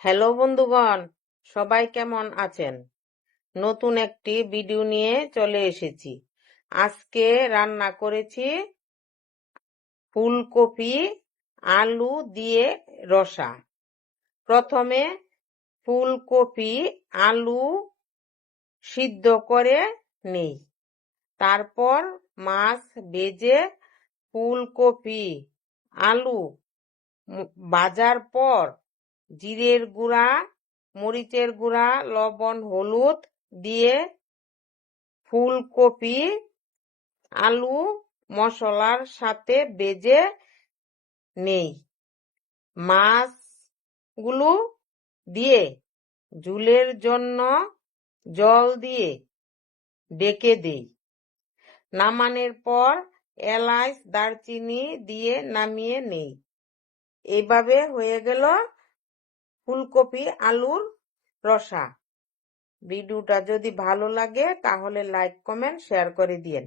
Hello বন্ধুগণ, সবাই কেমন আছেন? নতুন একটি ভিডিও নিয়ে চলে এসেছি। আজকে রান্না করেছি ফুলকপি, আলু দিয়ে রসা। প্রথমে ফুলকপি, আলু সিদ্ধ করে নেই। তারপর মাছ ভেজে ফুলকপি, আলু ভাজার পর জিরের গুঁড়া, মরিচের গুঁড়া, লবণ, হলুদ দিয়ে ফুলকপি, আলু মশলার সাথে বেজে নেই। মাছগুলো দিয়ে ঝুলের জন্য জল দিয়ে ডেকে দেই। নামানোর পর এলাচ, দারচিনি দিয়ে নামিয়ে নেই। এইভাবে হয়ে গেল ফুলকপি আলুর রসা। ভিডিওটা যদি ভালো লাগে তাহলে লাইক কমেন্ট শেয়ার করে দিয়েন।